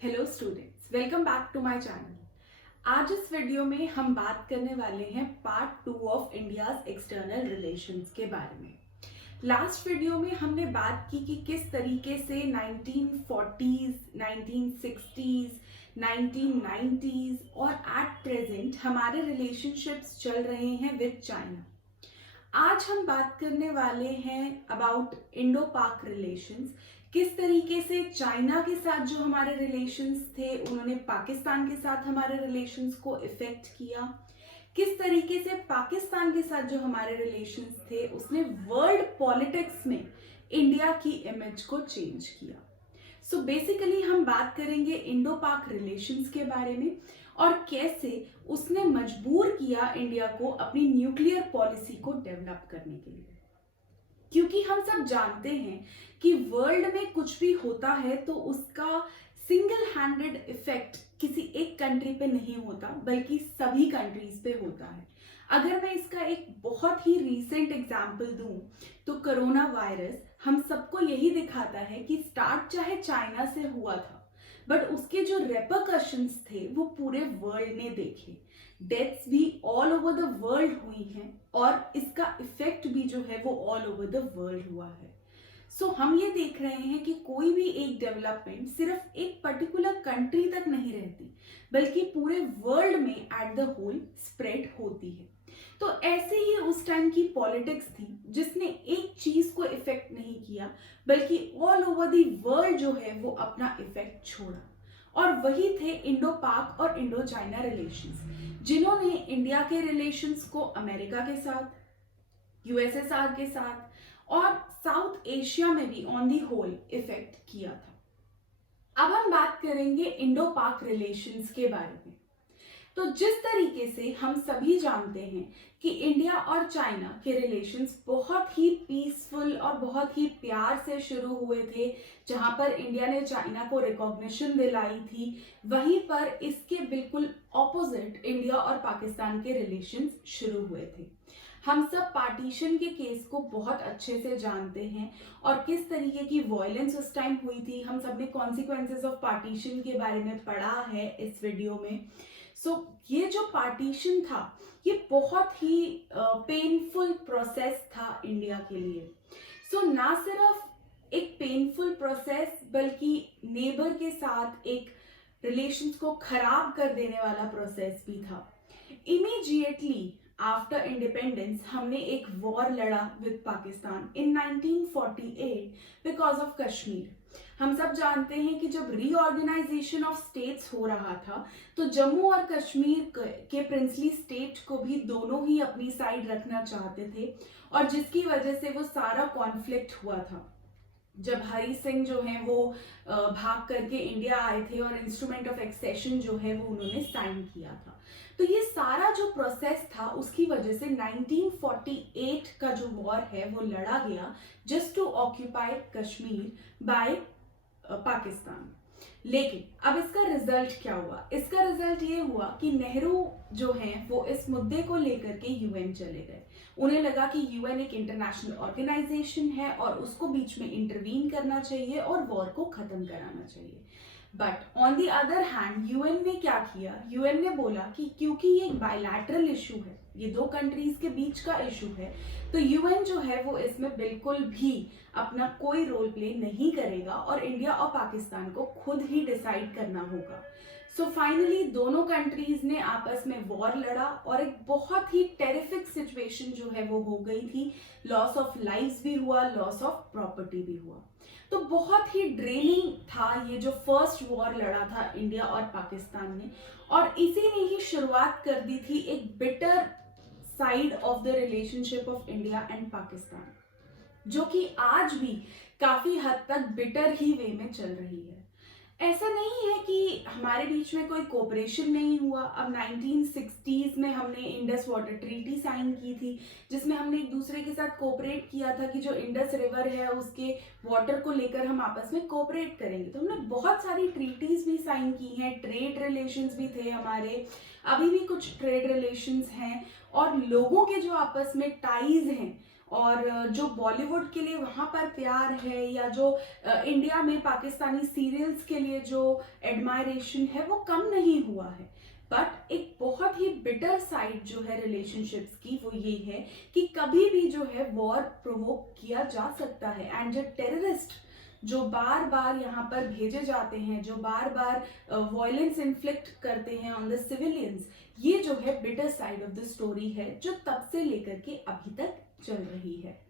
Hello students, welcome back to my channel. आज इस video में हम बात करने वाले हैं part 2 of India's external relations के बारे में। लास्ट वीडियो में हमने बात की कि किस तरीके से 1940s, 1960s, 1990s और एट प्रेजेंट हमारे रिलेशनशिप्स चल रहे हैं विद चाइना। आज हम बात करने वाले हैं अबाउट इंडो पाक रिलेशंस। किस तरीके से चाइना के साथ जो हमारे रिलेशंस थे उन्होंने पाकिस्तान के साथ हमारे रिलेशंस को इफेक्ट किया। किस तरीके से पाकिस्तान के साथ जो हमारे रिलेशंस थे उसने वर्ल्ड पॉलिटिक्स में इंडिया की इमेज को चेंज किया। सो बेसिकली हम बात करेंगे इंडो पाक रिलेशंस के बारे में और कैसे उसने मजबूर किया इंडिया को अपनी न्यूक्लियर पॉलिसी को डेवलप करने के लिए। क्योंकि हम सब जानते हैं कि वर्ल्ड में कुछ भी होता है तो उसका सिंगल हैंडेड इफेक्ट किसी एक कंट्री पे नहीं होता बल्कि सभी कंट्रीज पे होता है। अगर मैं इसका एक बहुत ही रीसेंट एग्जांपल दूं तो कोरोना वायरस हम सबको यही दिखाता है कि स्टार्ट चाहे चाइना से हुआ था बट उसके जो रेपरकशंस थे वो पूरे वर्ल्ड ने देखे। डेथ्स भी ऑल ओवर द वर्ल्ड हुई हैं और इसका इफेक्ट भी जो है वो ऑल ओवर द वर्ल्ड हुआ है। सो हम ये देख रहे हैं कि कोई भी एक डेवलपमेंट सिर्फ एक पर्टिकुलर कंट्री तक नहीं रहती बल्कि पूरे वर्ल्ड में एट द होल स्प्रेड होती है। तो ऐसे ही उस टाइम की पॉलिटिक्स थी जिसने एक चीज को इफेक्ट नहीं किया बल्कि ऑल ओवर द वर्ल्ड जो है वो अपना इफेक्ट छोड़ा। और वही थे इंडो पाक और इंडो चाइना रिलेशंस, जिन्होंने इंडिया के रिलेशंस को अमेरिका के साथ, यूएसएसआर के साथ और साउथ एशिया में भी ऑन दी होल इफेक्ट किया था। अब हम बात करेंगे इंडो पाक रिलेशंस के बारे में। तो जिस तरीके से हम सभी जानते हैं कि इंडिया और चाइना के रिलेशंस बहुत ही पीसफुल और बहुत ही प्यार से शुरू हुए थे, जहां पर इंडिया ने चाइना को रिकॉग्निशन दिलाई थी, वहीं पर इसके बिल्कुल ऑपोजिट इंडिया और पाकिस्तान के रिलेशंस शुरू हुए थे। हम सब पार्टीशन के केस को बहुत अच्छे से जानते हैं और किस तरीके की वॉयलेंस उस टाइम हुई थी। हम सब ने कॉन्सिक्वेंसेस ऑफ पार्टीशन के बारे में पढ़ा है इस वीडियो में। ये जो पार्टीशन था ये बहुत ही पेनफुल प्रोसेस था इंडिया के लिए। ना सिर्फ एक पेनफुल प्रोसेस बल्कि नेबर के साथ एक रिलेशंस को खराब कर देने वाला प्रोसेस भी था। इमीडिएटली आफ्टर इंडिपेंडेंस हमने एक वॉर लड़ा with Pakistan in 1948 because of Kashmir. हम सब जानते हैं कि जब रीऑर्गेनाइजेशन ऑफ स्टेट्स हो रहा था तो जम्मू और कश्मीर के प्रिंसली स्टेट को भी दोनों ही अपनी साइड रखना चाहते थे और जिसकी वजह से वो सारा कॉन्फ्लिक्ट हुआ था। जब हरी सिंह जो है वो भाग करके इंडिया आए थे और इंस्ट्रूमेंट ऑफ एक्सेशन जो है वो उन्होंने साइन किया था। तो ये सारा जो प्रोसेस था उसकी वजह से 1948 का जो वॉर है वो लड़ा गया just to occupy Kashmir by Pakistan. लेकिन अब इसका रिजल्ट क्या हुआ? इसका रिजल्ट ये हुआ कि नेहरू जो हैं वो इस मुद्दे को लेकर के यूएन चले गए। उन्हें लगा कि यूएन एक इंटरनेशनल ऑर्गेनाइजेशन है और उसको बीच में इंटरवीन करना चाहिए और वॉर को खत्म कराना चाहिए। But on the other hand UN ने क्या किया? यूएन ने बोला कि क्योंकि ये एक बायलैटरल इशू है, ये दो कंट्रीज के बीच का इशू है, तो यूएन जो है वो इसमें बिल्कुल भी अपना कोई रोल प्ले नहीं करेगा और इंडिया और पाकिस्तान को खुद ही डिसाइड करना होगा। फाइनली दोनों कंट्रीज ने आपस में वॉर लड़ा और एक बहुत ही टेरिफिक सिचुएशन जो है वो हो गई थी। लॉस ऑफ लाइव्स भी हुआ, लॉस ऑफ प्रॉपर्टी भी हुआ। तो बहुत ही ड्रेनिंग था ये जो फर्स्ट वॉर लड़ा था इंडिया और पाकिस्तान ने, और इसी ने ही शुरुआत कर दी थी एक bitter side of the relationship of India and Pakistan, जो कि आज भी काफी हद तक बिटर ही वे में चल रही है। ऐसा नहीं है कि हमारे बीच में कोई कोऑपरेशन नहीं हुआ। अब 1960s में हमने इंडस वाटर ट्रीटी साइन की थी जिसमें हमने एक दूसरे के साथ कोऑपरेट किया था कि जो इंडस रिवर है उसके वाटर को लेकर हम आपस में कोऑपरेट करेंगे। तो हमने बहुत सारी ट्रीटीज भी साइन की हैं, ट्रेड रिलेशंस भी थे हमारे, अभी भी कुछ ट्रेड रिलेशंस हैं और लोगों के जो आपस में टाइज हैं और जो बॉलीवुड के लिए वहाँ पर प्यार है, या जो इंडिया में पाकिस्तानी सीरियल्स के लिए जो एडमायरेशन है, वो कम नहीं हुआ है। बट एक बहुत ही बिटर साइड जो है रिलेशनशिप्स की, वो ये है कि कभी भी जो है वॉर प्रोवोक किया जा सकता है। एंड जो टेररिस्ट जो बार बार यहाँ पर भेजे जाते हैं, जो बार बार वायलेंस इन्फ्लिक्ट करते हैं ऑन द सिविलियंस, ये जो है bitter side of the story है, जो तब से लेकर के अभी तक चल रही है।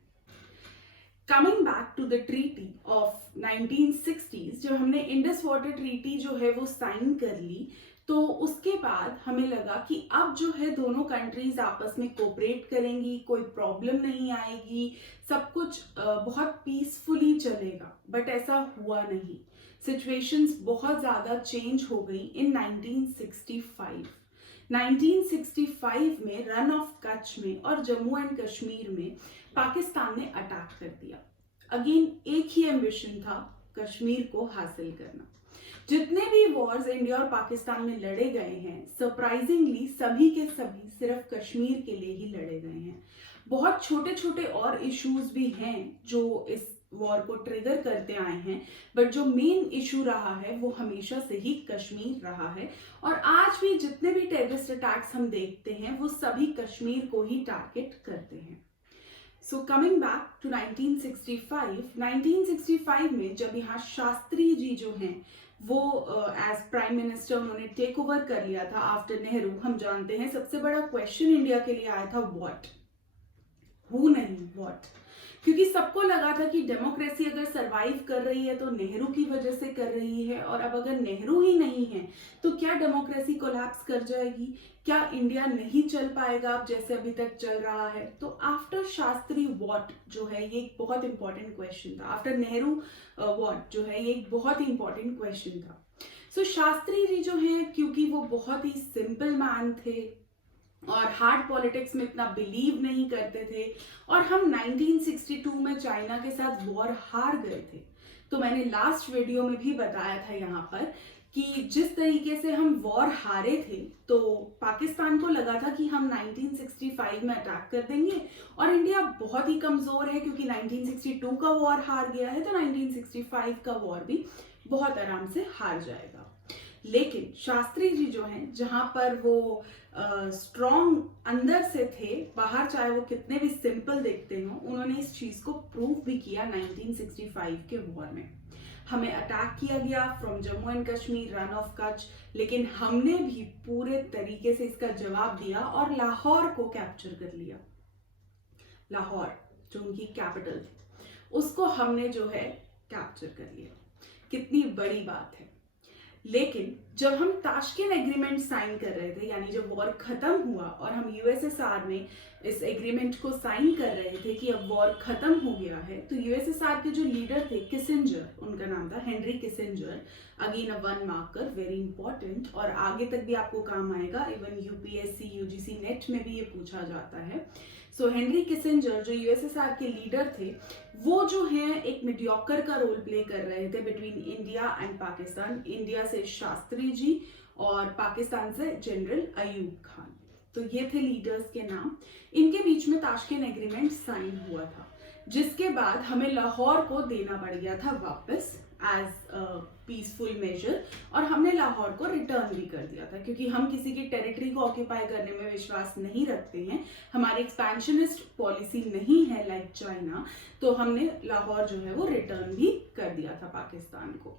Coming back to the treaty of 1960s, जब हमने इंडस वाटर ट्रीटी जो है वो साइन कर ली, तो उसके बाद हमें लगा कि अब जो है दोनों कंट्रीज आपस में कोऑपरेट करेंगी, कोई प्रॉब्लम नहीं आएगी, सब कुछ बहुत पीसफुली चलेगा। बट ऐसा हुआ नहीं। सिचुएशंस बहुत ज़्यादा चेंज हो गई इन 1965। 1965 में रन ऑफ कच्छ में और जम्मू एंड कश्मीर में पाकिस्तान ने अटैक कर दिया। अगेन एक ही एम्बिशन था, कश्मीर को हासिल करना। जितने भी वॉर्स इंडिया और पाकिस्तान में लड़े गए हैं, सरप्राइजिंगली सभी के सभी सिर्फ कश्मीर के लिए ही लड़े गए हैं। बहुत छोटे छोटे और इश्यूज भी हैं जो इस वॉर को ट्रिगर करते आए हैं, बट जो मेन इशू रहा है वो हमेशा से ही कश्मीर रहा है। और आज भी जितने भी टेररिस्ट अटैक्स हम देखते हैं, वो सभी कश्मीर को ही टारगेट करते हैं। सो कमिंग बैक टू 1965 में जब यहाँ शास्त्री जी जो हैं वो एज प्राइम मिनिस्टर उन्होंने टेक ओवर कर लिया था आफ्टर नेहरू। हम जानते हैं सबसे बड़ा क्वेश्चन इंडिया के लिए आया था व्हाट, हु नहीं व्हाट, क्योंकि सबको लगा था कि डेमोक्रेसी अगर सरवाइव कर रही है तो नेहरू की वजह से कर रही है, और अब अगर नेहरू ही नहीं है तो क्या डेमोक्रेसी कोलैप्स कर जाएगी, क्या इंडिया नहीं चल पाएगा अब जैसे अभी तक चल रहा है। तो आफ्टर शास्त्री व्हाट जो है ये एक बहुत इंपॉर्टेंट क्वेश्चन था। आफ्टर नेहरू व्हाट जो है ये एक बहुत ही इंपॉर्टेंट क्वेश्चन था। सो शास्त्री जी जो हैं, क्योंकि वो बहुत ही सिंपल मैन थे और हार्ड पॉलिटिक्स में इतना बिलीव नहीं करते थे, और हम 1962 में चाइना के साथ वॉर हार गए थे। तो मैंने लास्ट वीडियो में भी बताया था यहाँ पर कि जिस तरीके से हम वॉर हारे थे, तो पाकिस्तान को लगा था कि हम 1965 में अटैक कर देंगे, और इंडिया बहुत ही कमजोर है क्योंकि 1962 का वॉर हार गया है, तो 1965 का वॉर भी बहुत आराम से हार जाएगा। लेकिन शास्त्री जी जो हैं, जहां पर वो स्ट्रॉन्ग अंदर से थे, बाहर चाहे वो कितने भी सिंपल दिखते हो, उन्होंने इस चीज को प्रूव भी किया 1965 के वॉर में। हमें अटैक किया गया from Jammu and Kashmir, run of Kutch, लेकिन हमने भी पूरे तरीके से इसका जवाब दिया और लाहौर को कैप्चर कर लिया। लाहौर जो उनकी कैपिटल थी, उसको हमने जो है कैप्चर कर लिया। कितनी बड़ी बात है। लेकिन जब हम ताशकेंट एग्रीमेंट साइन कर रहे थे, यानी जब वॉर खत्म हुआ और हम यूएसएसआर में इस एग्रीमेंट को साइन कर रहे थे कि अब वॉर खत्म हो गया है, तो यूएसएसआर के जो लीडर थे, किसिंजर उनका नाम था, Henry Kissinger, again a one marker, very important, और आगे तक भी आपको काम आएगा, इवन यूपीएससी यूजीसी नेट में भी ये पूछा जाता है। सो हेनरी किसिंजर जो यूएसएसआर के लीडर थे, वो जो है एक मीडियोकर का रोल प्ले कर रहे थे between India and Pakistan. India से शास्त्री जी और पाकिस्तान से जनरल अयूब खान। तो ये थे लीडर्स के नाम। इनके बीच में ताशकेंट एग्रीमेंट साइन हुआ था, जिसके बाद हमें लाहौर को देना पड़ गया था वापस एज पीसफुल मेजर, और हमने लाहौर को रिटर्न भी कर दिया था क्योंकि हम किसी की टेरिटरी को ऑक्यूपाई करने में विश्वास नहीं रखते हैं, हमारी एक्सपेंशनिस्ट पॉलिसी नहीं है लाइक चाइना, तो हमने लाहौर जो है वो रिटर्न भी कर दिया था पाकिस्तान को।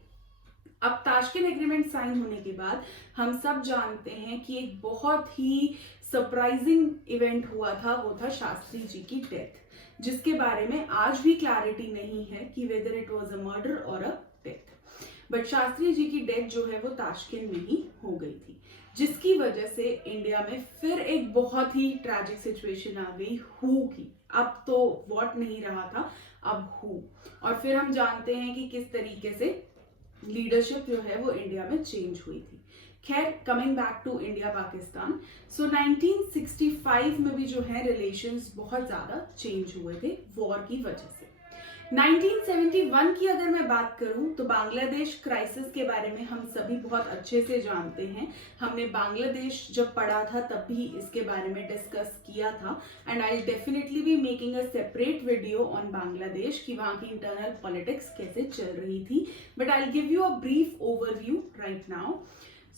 अब ताशकेंट एग्रीमेंट साइन होने के बाद हम सब जानते हैं कि एक बहुत ही सरप्राइजिंग इवेंट हुआ था, वो था शास्त्री जी की डेथ, जिसके बारे में आज भी क्लैरिटी नहीं है कि whether it was a murder और a death. But Shastri ji की डेथ जो है वो ताशकेंट में ही हो गई थी, जिसकी वजह से इंडिया में फिर एक बहुत ही ट्रैजिक सिचुएशन आ गई, हु की। अब तो व्हाट नहीं रहा था, अब हु। और फिर हम जानते हैं कि किस तरीके से लीडरशिप जो है वो इंडिया में चेंज हुई थी। खैर, coming back to India Pakistan, so 1965 में भी जो है रिलेशंस बहुत ज्यादा चेंज हुए थे वॉर की वजह से। 1971 की अगर मैं बात करूं तो बांग्लादेश क्राइसिस के बारे में हम सभी बहुत अच्छे से जानते हैं। हमने बांग्लादेश जब पढ़ा था तब भी इसके बारे में डिस्कस किया था and I definitely be making a separate video on Bangladesh कि वहां की इंटरनल पॉलिटिक्स कैसे चल रही थी, but I give you a brief overview right now.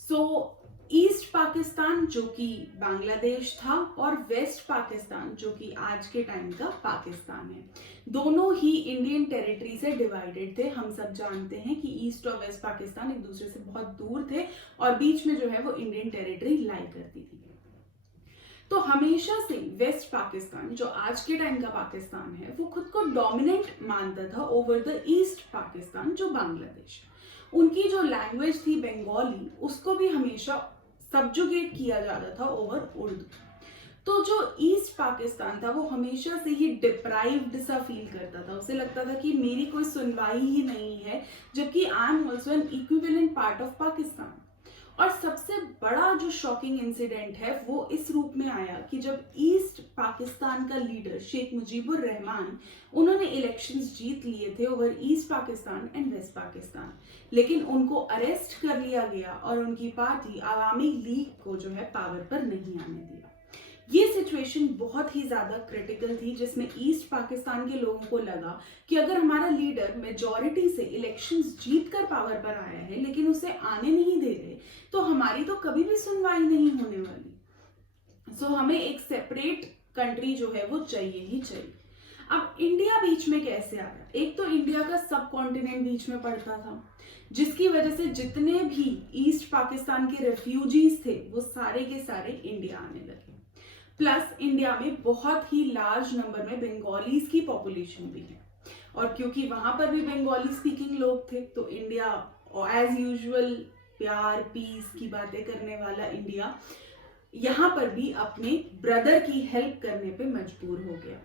So east Pakistan जो कि बांग्लादेश था और वेस्ट पाकिस्तान जो कि आज के टाइम का पाकिस्तान है, दोनों ही इंडियन टेरिटरी से डिवाइडेड थे। हम सब जानते हैं कि ईस्ट और वेस्ट पाकिस्तान एक दूसरे से बहुत दूर थे और बीच में जो है वो इंडियन टेरिटरी लाई करती थी। तो हमेशा से वेस्ट पाकिस्तान जो आज के टाइम का पाकिस्तान है वो खुद को डोमिनेंट मानता था ओवर द ईस्ट पाकिस्तान जो बांग्लादेश है। उनकी जो लैंग्वेज थी बंगाली, उसको भी हमेशा सब्जुगेट किया जाता था ओवर उर्दू। तो जो ईस्ट पाकिस्तान था वो हमेशा से ही डिप्राइव्ड सा फील करता था। उसे लगता था कि मेरी कोई सुनवाई ही नहीं है, जबकि I am also an equivalent part of Pakistan. और सबसे बड़ा जो शॉकिंग इंसिडेंट है वो इस रूप में आया कि जब ईस्ट पाकिस्तान का लीडर शेख मुजीबुर रहमान, उन्होंने इलेक्शंस जीत लिए थे over East Pakistan and West Pakistan, लेकिन उनको अरेस्ट कर लिया गया और उनकी पार्टी आवामी लीग को जो है पावर पर नहीं आने दिया। ये सिचुएशन बहुत ही ज्यादा क्रिटिकल थी, जिसमें ईस्ट पाकिस्तान के लोगों को लगा कि अगर हमारा लीडर मेजॉरिटी से इलेक्शंस जीत कर पावर पर आया है लेकिन उसे आने नहीं दे रहे, तो हमारी तो कभी भी सुनवाई नहीं होने वाली। सो हमें एक सेपरेट कंट्री जो है वो चाहिए ही चाहिए। अब इंडिया बीच में कैसे आया? एक तो इंडिया का सब कॉन्टिनेंट बीच में पड़ता था, जिसकी वजह से जितने भी ईस्ट पाकिस्तान के रेफ्यूजीज थे वो सारे के सारे इंडिया आने लगे। प्लस इंडिया में बहुत ही लार्ज नंबर में बंगालीज की पॉपुलेशन भी है, और क्योंकि वहां पर भी बंगाली स्पीकिंग लोग थे तो इंडिया एज यूजुअल प्यार पीस की बातें करने वाला इंडिया यहाँ पर भी अपने ब्रदर की हेल्प करने पे मजबूर हो गया।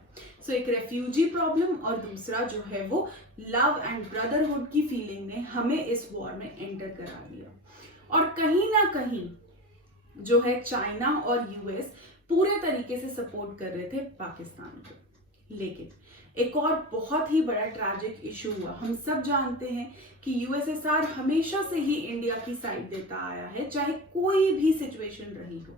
सो एक रेफ्यूजी प्रॉब्लम और दूसरा जो है वो लव एंड ब्रदरहुड की फीलिंग ने हमें इस वॉर में एंटर करा दिया। और कहीं ना कहीं जो है चाइना और यूएस पूरे तरीके से सपोर्ट कर रहे थे पाकिस्तान को। लेकिन एक और बहुत ही बड़ा ट्रैजिक इशू हुआ। हम सब जानते हैं कि यूएसएसआर हमेशा से ही इंडिया की साइड देता आया है, चाहे कोई भी सिचुएशन रही हो।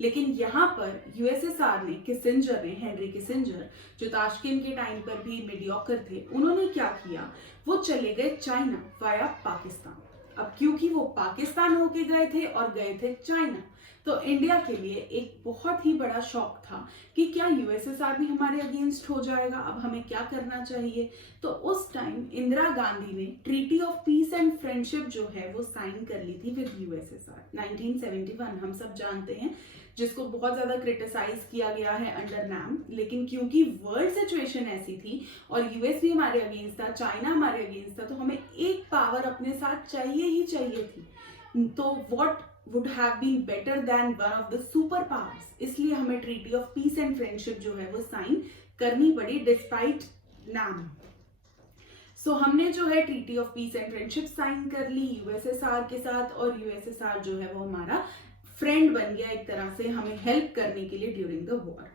लेकिन यहाँ पर यूएसएसआर ने, किसिंजर ने, हेनरी किसिंजर जो ताशकेंट के टाइम पर भी मीडियोकर थे, उन्होंने क्या किया, वो चले गए चाइना वाया पाकिस्तान। अब क्योंकि वो पाकिस्तान होके गए थे और गए थे चाइना, तो इंडिया के लिए एक बहुत ही बड़ा शॉक था कि क्या यूएसएसआर भी हमारे अगेंस्ट हो जाएगा, अब हमें क्या करना चाहिए। तो उस टाइम इंदिरा गांधी ने treaty of peace and friendship जो है वो साइन कर ली थी विद यूएसएसआर 1971, हम सब जानते हैं, जिसको बहुत ज्यादा क्रिटिसाइज किया गया है अंडर नैम। लेकिन क्योंकि वर्ल्ड सिचुएशन ऐसी थी और यूएस भी हमारे अगेंस्ट था, चाइना हमारे अगेंस्ट था, तो हमें एक पावर अपने साथ चाहिए ही चाहिए थी। तो what would have been better than one of the super powers, इसलिए हमें treaty of peace and friendship जो है वो साइन करनी पड़ी डिस्पाइट नाम। सो हमने जो है treaty of peace and friendship sign कर ली यूएसएसआर के साथ, और यूएसएसआर जो है वो हमारा फ्रेंड बन गया एक तरह से, हमें हेल्प करने के लिए ड्यूरिंग द वॉर।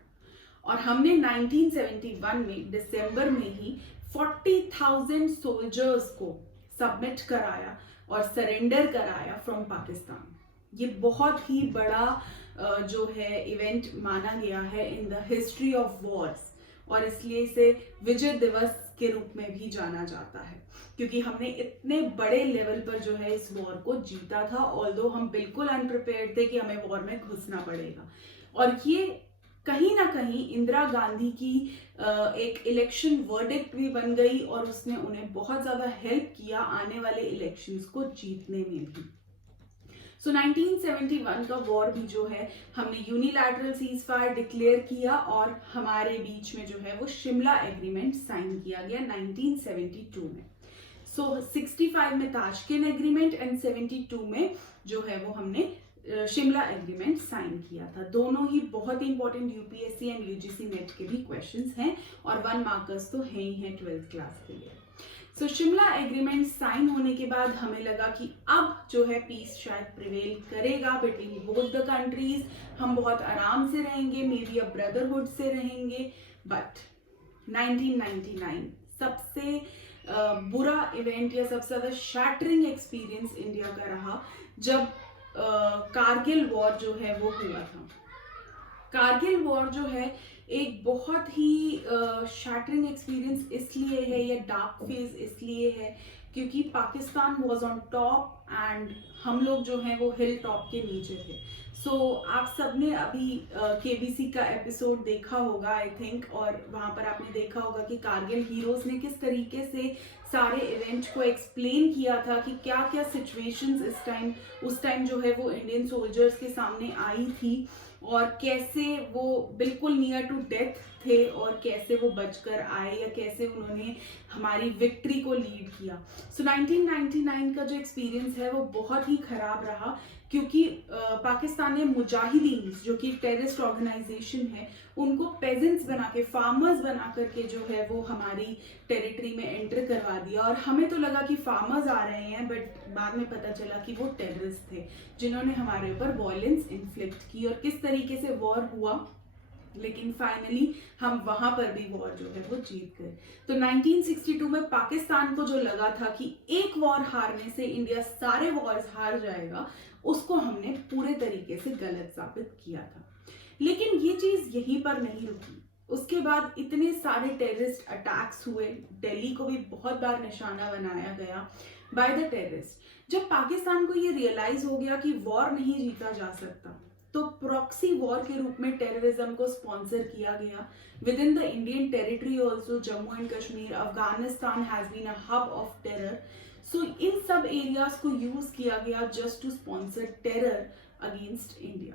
और हमने 1971 में दिसंबर में ही 40,000 सोल्जर्स को सबमिट कराया और सरेंडर कराया फ्रॉम पाकिस्तान। ये बहुत ही बड़ा जो है इवेंट माना गया है in the history of Wars, और इसलिए इसे विजय दिवस के रूप में भी जाना जाता है, क्योंकि हमने इतने बड़े लेवल पर जो है इस वॉर को जीता था, ऑल्दो हम बिल्कुल अनप्रिपेयर्ड थे कि हमें वॉर में घुसना पड़ेगा। और ये कहीं ना कहीं इंदिरा गांधी की एक इलेक्शन वर्डिक्ट भी बन गई, और उसने उन्हें बहुत ज्यादा हेल्प किया आने वाले इलेक्शंस को जीतने में भी। सो 1971 का वॉर भी जो है हमने यूनिलैटरल सीज फायर डिक्लेयर किया, और हमारे बीच में जो है वो शिमला एग्रीमेंट साइन किया गया 1972 में। सो 65 में ताशकेंट एग्रीमेंट एंड 72 में जो है वो हमने शिमला एग्रीमेंट साइन किया था। दोनों ही बहुत ही important UPSC and UGC NET के भी क्वेश्चंस हैं, और 1 मार्कर्स तो है ही है 12th क्लास के लिए। सो शिमला एग्रीमेंट साइन होने के बाद हमें लगा कि अब जो है पीस शायद प्रिवेल करेगा बिटवीन बोथ द कंट्रीज, हम बहुत आराम से रहेंगे, मे बी अ ब्रदरहुड से रहेंगे। बट 1999 सबसे बुरा इवेंट या सबसे ज़्यादा शैटरिंग एक्सपीरियंस इंडिया का रहा जब कारगिल वॉर जो है वो हुआ था। कारगिल वॉर जो है एक बहुत ही शैटरिंग एक्सपीरियंस इसलिए है या डार्क फेज इसलिए है क्योंकि Pakistan was on top and हम लोग जो हैं वो हिल टॉप के नीचे थे। आप सबने अभी केबीसी का एपिसोड देखा होगा आई थिंक, और वहां पर आपने देखा होगा कि कारगिल हीरोज ने किस तरीके से सारे इवेंट को एक्सप्लेन किया था कि क्या क्या सिचुएशंस उस टाइम जो है वो इंडियन सोल्जर्स के सामने आई थी और कैसे वो बिल्कुल नियर टू डेथ थे और कैसे वो बचकर आए या कैसे उन्होंने हमारी विक्ट्री को लीड किया। 1999 का जो एक्सपीरियंस है वो बहुत ही खराब रहा क्योंकि पाकिस्तान ने मुजाहिदीन जो कि टेररिस्ट ऑर्गेनाइजेशन है उनको पेजेंट्स बना के, फार्मर्स बना करके जो है वो हमारी टेरिटरी में एंटर करवा दिया और हमें तो लगा कि फार्मर्स आ रहे हैं, बट बाद में पता चला कि वो टेररिस्ट थे जिन्होंने हमारे ऊपर वायलेंस इन्फ्लिक्ट की और किस तरीके से वॉर हुआ। लेकिन फाइनली हम वहां पर भी वॉर जो है वो जीत गए। तो 1962 में पाकिस्तान को जो लगा था कि एक वॉर हारने से इंडिया सारे वॉर्स हार जाएगा, उसको हमने पूरे तरीके से गलत साबित किया था। लेकिन ये चीज यहीं पर नहीं रुकी। उसके बाद इतने सारे टेररिस्ट अटैक्स हुए, दिल्ली को भी बहुत बार निशाना बनाया गया बाय द टेररिस्ट। जब पाकिस्तान को ये रियलाइज हो गया कि वॉर नहीं जीता जा सकता, तो प्रॉक्सी वॉर के रूप में टेररिज्म को स्पॉन्सर किया गया within the Indian territory also. Jammu and Kashmir, Afghanistan has been a hub of terror. So इन सब एरियाज को यूज किया गया just to sponsor terror against India.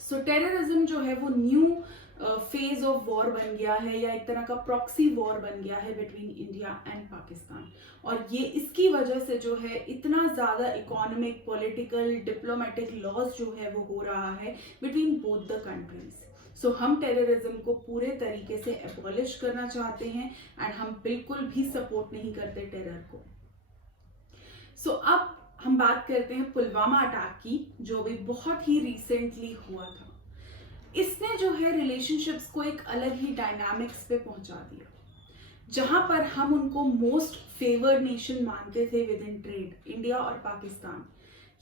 So terrorism जो है वो न्यू फेज ऑफ वॉर बन गया है या एक तरह का प्रॉक्सी वॉर बन गया है बिटवीन इंडिया एंड पाकिस्तान। और ये इसकी वजह से जो है इतना ज्यादा इकोनॉमिक, पॉलिटिकल, डिप्लोमेटिक लॉस जो है वो हो रहा है बिटवीन बोथ द कंट्रीज। सो हम टेररिज्म को पूरे तरीके से एबॉलिश करना चाहते हैं एंड हम बिल्कुल भी सपोर्ट नहीं करते टेरर को। अब हम बात करते हैं पुलवामा अटैक की, जो भी बहुत ही रिसेंटली हुआ था। इसने जो है रिलेशनशिप्स को एक अलग ही डायनामिक्स पे पहुंचा दिया, जहां पर हम उनको मोस्ट फेवर्ड नेशन मानते थे विद इन ट्रेड, इंडिया और पाकिस्तान।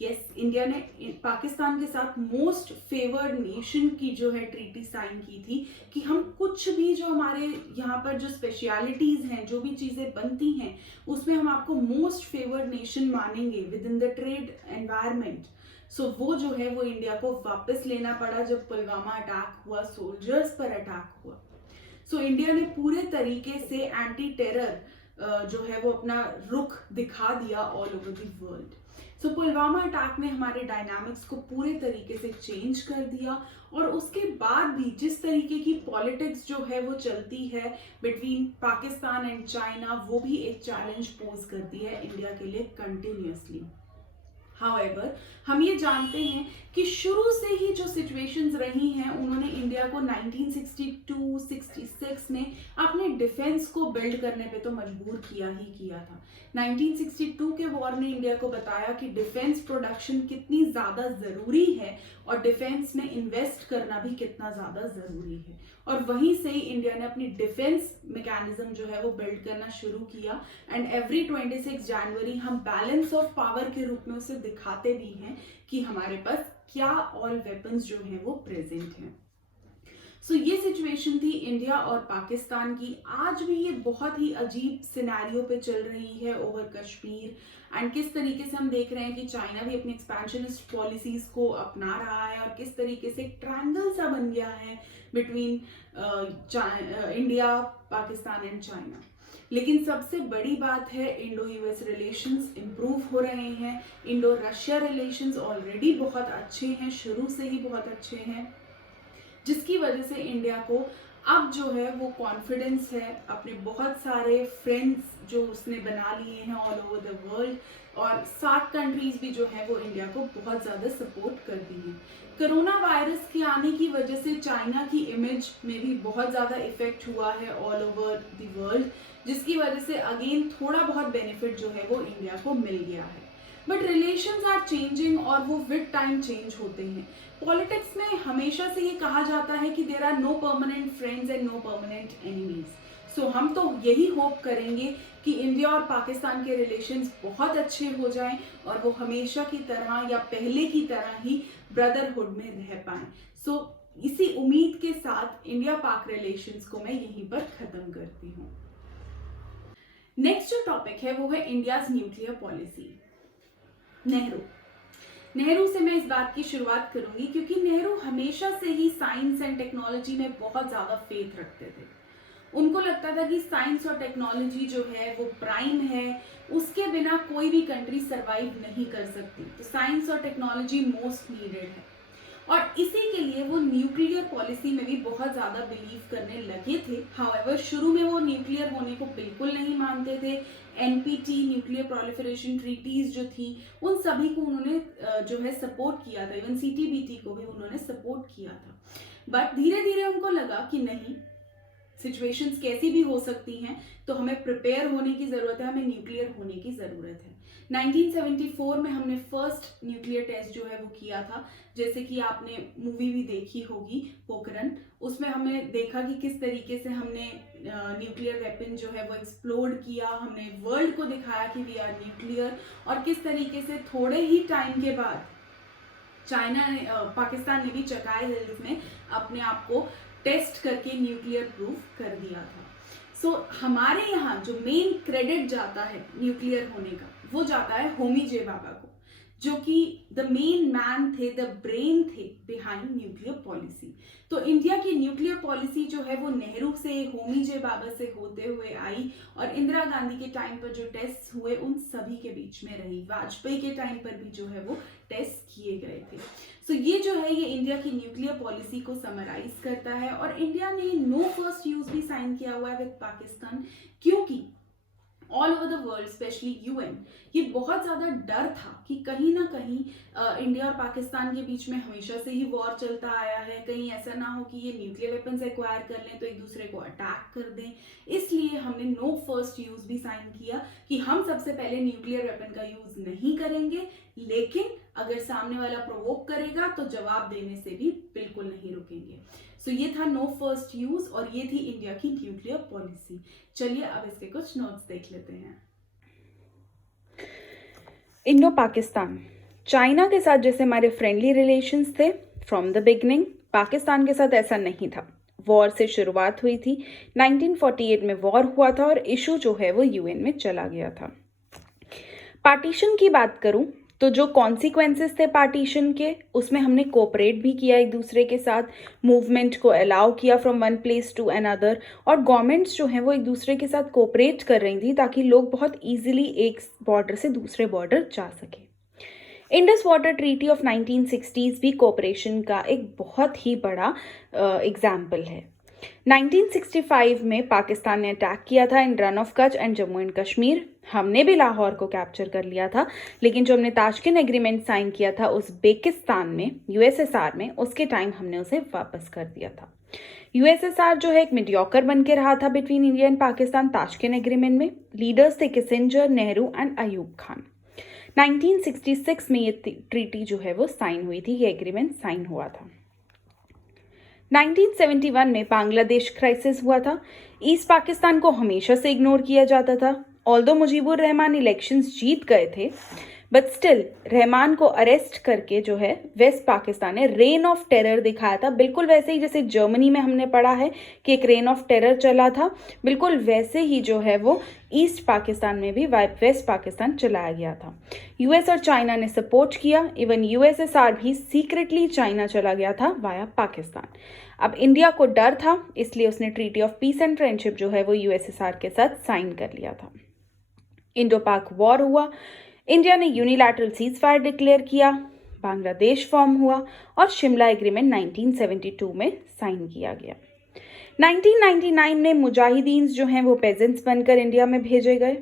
यस, इंडिया ने पाकिस्तान के साथ मोस्ट फेवर्ड नेशन की जो है ट्रीटी साइन की थी कि हम कुछ भी जो हमारे यहाँ पर जो स्पेशलिटीज हैं, जो भी चीजें बनती हैं, उसमें हम आपको मोस्ट फेवर्ड नेशन मानेंगे with in the trade environment. वो जो है वो इंडिया को वापस लेना पड़ा जब पुलवामा अटैक हुआ, सोल्जर्स पर अटैक हुआ। इंडिया ने पूरे तरीके से एंटी टेरर जो है वो अपना रुख दिखा दिया all over the world. Pulwama attack ने हमारे डायनामिक्स को पूरे तरीके से चेंज कर दिया और उसके बाद भी जिस तरीके की पॉलिटिक्स जो है वो चलती है बिटवीन पाकिस्तान एंड चाइना, वो भी एक चैलेंज पोज करती है इंडिया के लिए कंटिन्यूअसली। हाउएवर, हम ये जानते हैं कि शुरू से ही जो सिचुएशंस रही हैं उन्होंने इंडिया को 1962-66 में अपने डिफेंस को बिल्ड करने पे तो मजबूर किया ही किया था। 1962 के वॉर ने इंडिया को बताया कि डिफेंस प्रोडक्शन कितनी ज्यादा जरूरी है और डिफेंस में इन्वेस्ट करना भी कितना ज्यादा जरूरी है। और वहीं से ही इंडिया ने अपनी डिफेंस मैकेनिज्म जो है वो बिल्ड करना शुरू किया एंड एवरी 26 जनवरी हम बैलेंस ऑफ पावर के रूप में उसे दिखाते भी हैं कि हमारे पास क्या ऑल वेपन्स जो हैं वो प्रेजेंट हैं। ये सिचुएशन थी इंडिया और पाकिस्तान की। आज भी ये बहुत ही अजीब सिनेरियो पे चल रही है ओवर कश्मीर एंड किस तरीके से हम देख रहे हैं कि चाइना भी अपनी एक्सपेंशनिस्ट पॉलिसीज को अपना रहा है और किस तरीके से एक ट्रायंगल सा बन गया है between India, Pakistan and China. लेकिन सबसे बड़ी बात है इंडो यूएस रिलेशंस इंप्रूव हो रहे हैं। इंडो रशिया रिलेशंस ऑलरेडी बहुत अच्छे हैं, शुरू से ही बहुत अच्छे हैं, जिसकी वजह से इंडिया को अब जो है वो कॉन्फिडेंस है, अपने बहुत सारे फ्रेंड्स जो उसने बना लिए हैं ऑल ओवर द वर्ल्ड, और 7 कंट्रीज भी जो है वो इंडिया को बहुत ज़्यादा सपोर्ट करती हैं। कोरोना वायरस के आने की वजह से चाइना की इमेज में भी बहुत ज़्यादा इफेक्ट हुआ है ऑल ओवर द वर्ल्ड, जिसकी वजह से अगेन थोड़ा बहुत बेनिफिट जो है वो इंडिया को मिल गया है। बट रिलेशंस आर चेंजिंग और वो विद टाइम चेंज होते हैं। पॉलिटिक्स में हमेशा से ये कहा जाता है कि there are no permanent friends and no permanent enemies. So हम तो यही होप करेंगे कि इंडिया और पाकिस्तान के रिलेशंस बहुत अच्छे हो जाएं और वो हमेशा की तरह या पहले की तरह ही ब्रदरहुड में रह पाएं। सो इसी उम्मीद के साथ इंडिया पाक रिलेशंस को मैं यहीं पर खत्म करती हूँ। नेक्स्ट जो टॉपिक है वो है इंडियाज न्यूक्लियर पॉलिसी। नेहरू से मैं इस बात की शुरुआत करूंगी क्योंकि नेहरू हमेशा से ही साइंस एंड टेक्नोलॉजी में बहुत ज्यादा फेथ रखते थे। उनको लगता था कि साइंस और टेक्नोलॉजी जो है वो प्राइम है, उसके बिना कोई भी कंट्री सरवाइव नहीं कर सकती। तो साइंस और टेक्नोलॉजी मोस्ट नीडेड है और इसी के लिए वो न्यूक्लियर पॉलिसी में भी बहुत ज्यादा बिलीव करने लगे थे। हाउएवर शुरू में वो न्यूक्लियर होने को बिल्कुल नहीं मानते थे। एनपीटी न्यूक्लियर प्रोलिफरेशन ट्रीटीज जो थी उन सभी को उन्होंने जो है सपोर्ट किया था, इवन सीटीबीटी को भी उन्होंने सपोर्ट किया था। बट धीरे धीरे उनको लगा कि नहीं, सिचुएशंस कैसी भी हो सकती हैं, तो हमें प्रिपेयर होने की जरूरत है, हमें न्यूक्लियर होने की जरूरत है। 1974 में हमने फर्स्ट न्यूक्लियर टेस्ट जो है वो किया था। जैसे कि आपने मूवी भी देखी होगी पोखरण, उसमें हमने देखा कि किस तरीके से हमने न्यूक्लियर वेपन जो है वो एक्सप्लोड किया, हमने वर्ल्ड को दिखाया कि वी आर न्यूक्लियर, और किस तरीके से थोड़े ही टाइम के बाद चाइना ने पाकिस्तान ने भी चकाई हिल्स में अपने आप को टेस्ट करके न्यूक्लियर प्रूफ कर दिया था। सो हमारे यहाँ जो मेन क्रेडिट जाता है न्यूक्लियर होने का वो जाता है होमी जे बाबा को, जो कि द मेन मैन थे, द ब्रेन थे बिहाइंड न्यूक्लियर पॉलिसी। तो इंडिया की न्यूक्लियर पॉलिसी जो है वो नेहरू से, होमी जे बाबा से होते हुए आई और इंदिरा गांधी के टाइम पर जो टेस्ट हुए उन सभी के बीच में रही। वाजपेयी के टाइम पर भी जो है वो टेस्ट किए गए थे। सो ये जो है ये इंडिया की न्यूक्लियर पॉलिसी को समराइज करता है और इंडिया ने नो फर्स्ट यूज भी साइन किया हुआ है विद पाकिस्तान, क्योंकि all over the world specially UN ये बहुत ज्यादा डर था कि कहीं ना कहीं इंडिया और पाकिस्तान के बीच में हमेशा से ही वॉर चलता आया है, कहीं ऐसा ना हो कि ये न्यूक्लियर वेपन्स एक्वायर कर लें तो एक दूसरे को अटैक कर दें। इसलिए हमने नो फर्स्ट यूज भी साइन किया कि हम सबसे पहले न्यूक्लियर वेपन का यूज नहीं करेंगे, लेकिन अगर सामने वाला प्रोवोक करेगा तो जवाब देने से भी बिल्कुल नहीं रुकेंगे। सो ये था नो फर्स्ट यूज और ये थी इंडिया की न्यूक्लियर पॉलिसी। चलिए अब इसके कुछ नोट्स देख लेते हैं। इंडो पाकिस्तान, चाइना के साथ जैसे हमारे फ्रेंडली रिलेशंस थे फ्रॉम द बिगनिंग, पाकिस्तान के साथ ऐसा नहीं था। वॉर से शुरुआत हुई थी, 1948 में वॉर हुआ था और इशू जो है वो यूएन में चला गया था। पार्टीशन की बात करूं तो जो कॉन्सिक्वेंसेस थे पार्टीशन के, उसमें हमने कोऑपरेट भी किया एक दूसरे के साथ, मूवमेंट को अलाउ किया from one place to another, और गवर्नमेंट्स जो हैं वो एक दूसरे के साथ कोऑपरेट कर रही थी ताकि लोग बहुत ईजिली एक बॉर्डर से दूसरे बॉर्डर जा सके। Indus water treaty of 1960s भी कोऑपरेशन का एक बहुत ही बड़ा एग्जाम्पल है। 1965 में पाकिस्तान ने अटैक किया था in Rann of Kutch and Jammu and Kashmir. हमने भी लाहौर को कैप्चर कर लिया था, लेकिन जो हमने ताशकंद एग्रीमेंट साइन किया था उज़्बेकिस्तान में, यूएसएसआर में, उसके टाइम हमने उसे वापस कर दिया था। यूएसएसआर जो है एक मीडियोकर बन के रहा था between India and Pakistan Tashkent agreement में। लीडर्स थे किसिंजर, नेहरू एंड अयूब खान। 1966 में ये ट्रीटी जो है वो साइन हुई थी, ये एग्रीमेंट साइन हुआ था। 1971 में बांग्लादेश क्राइसिस हुआ था। ईस्ट पाकिस्तान को हमेशा से इग्नोर किया जाता था। ऑल्दो मुजीबुर रहमान इलेक्शंस जीत गए थे, बट स्टिल रहमान को अरेस्ट करके जो है वेस्ट पाकिस्तान ने रेन ऑफ टेरर दिखाया था। बिल्कुल वैसे ही जैसे जर्मनी में हमने पढ़ा है कि एक रेन ऑफ टेरर चला था, बिल्कुल वैसे ही जो है वो ईस्ट पाकिस्तान में भी वेस्ट पाकिस्तान चलाया गया था। यूएस और चाइना ने सपोर्ट किया, इवन यूएसएसआर भी सीक्रेटली चाइना चला गया था वाया पाकिस्तान। अब इंडिया को डर था, इसलिए उसने treaty of peace and friendship जो है वो यूएसएसआर के साथ साइन कर लिया था। इंडो पाक वॉर हुआ, इंडिया ने यूनिलैटरल सीज फायर डिक्लेयर किया, बांग्लादेश फॉर्म हुआ और शिमला एग्रीमेंट 1972 में साइन किया गया। 1999 में मुजाहिदीन जो हैं वो पेजेंट्स बनकर इंडिया में भेजे गए।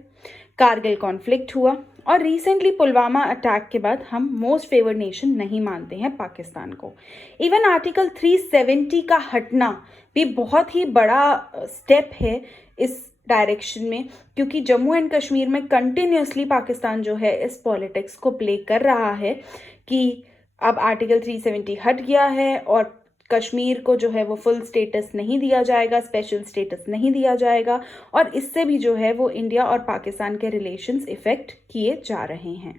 कारगिल कॉन्फ्लिक्ट हुआ और रिसेंटली पुलवामा अटैक के बाद हम मोस्ट फेवर्ड नेशन नहीं मानते हैं पाकिस्तान को। इवन आर्टिकल 370 का हटना भी बहुत ही बड़ा स्टेप है इस डायरेक्शन में, क्योंकि जम्मू एंड कश्मीर में कंटिन्यूसली पाकिस्तान जो है इस पॉलिटिक्स को प्ले कर रहा है कि अब आर्टिकल 370 हट गया है और कश्मीर को जो है वो फुल स्टेटस नहीं दिया जाएगा, स्पेशल स्टेटस नहीं दिया जाएगा, और इससे भी जो है वो इंडिया और पाकिस्तान के रिलेशंस इफेक्ट किए जा रहे हैं।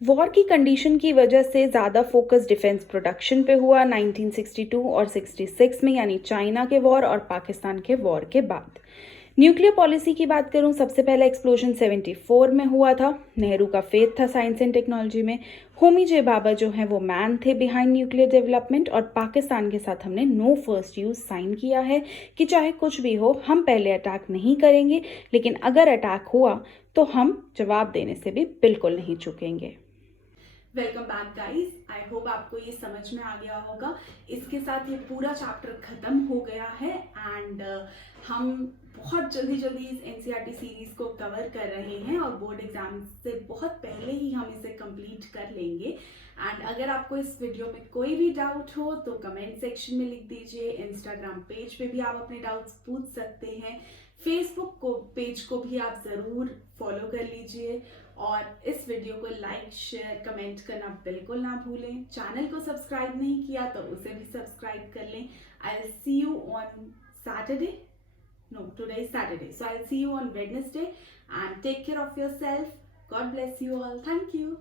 वॉर की कंडीशन की वजह से ज़्यादा फोकस डिफेंस प्रोडक्शन पे हुआ 1962 और 66 में, यानी चाइना के वॉर और पाकिस्तान के वॉर के बाद। न्यूक्लियर पॉलिसी की बात करूं, सबसे पहला एक्सप्लोजन 74 में हुआ था। नेहरू का फेथ था साइंस एंड टेक्नोलॉजी में। होमी जे बाबा जो हैं वो मैन थे बिहाइंड न्यूक्लियर डेवलपमेंट, और पाकिस्तान के साथ हमने नो फर्स्ट यूज साइन किया है कि चाहे कुछ भी हो हम पहले अटैक नहीं करेंगे, लेकिन अगर अटैक हुआ तो हम जवाब देने से भी बिल्कुल नहीं चूकेंगे। Welcome back guys, I hope आपको ये समझ में आ गया होगा। इसके साथ ये पूरा चैप्टर खत्म हो गया है एंड हम बहुत जल्दी इस एनसीईआरटी सीरीज को कवर कर रहे हैं और बोर्ड एग्जाम से बहुत पहले ही हम इसे कंप्लीट कर लेंगे। एंड अगर आपको इस वीडियो में कोई भी डाउट हो तो कमेंट सेक्शन में लिख दीजिए। इंस्टाग्राम पेज पे भी आप अपने डाउट्स पूछ सकते हैं। फेसबुक पेज को भी आप ज़रूर फॉलो कर लीजिए और इस वीडियो को लाइक, शेयर, कमेंट करना बिल्कुल ना भूलें। चैनल को सब्सक्राइब नहीं किया तो उसे भी सब्सक्राइब कर लें। I will see you on Saturday. No, today is Saturday. So I'll see you on Wednesday and take care of yourself. God bless you all. Thank you.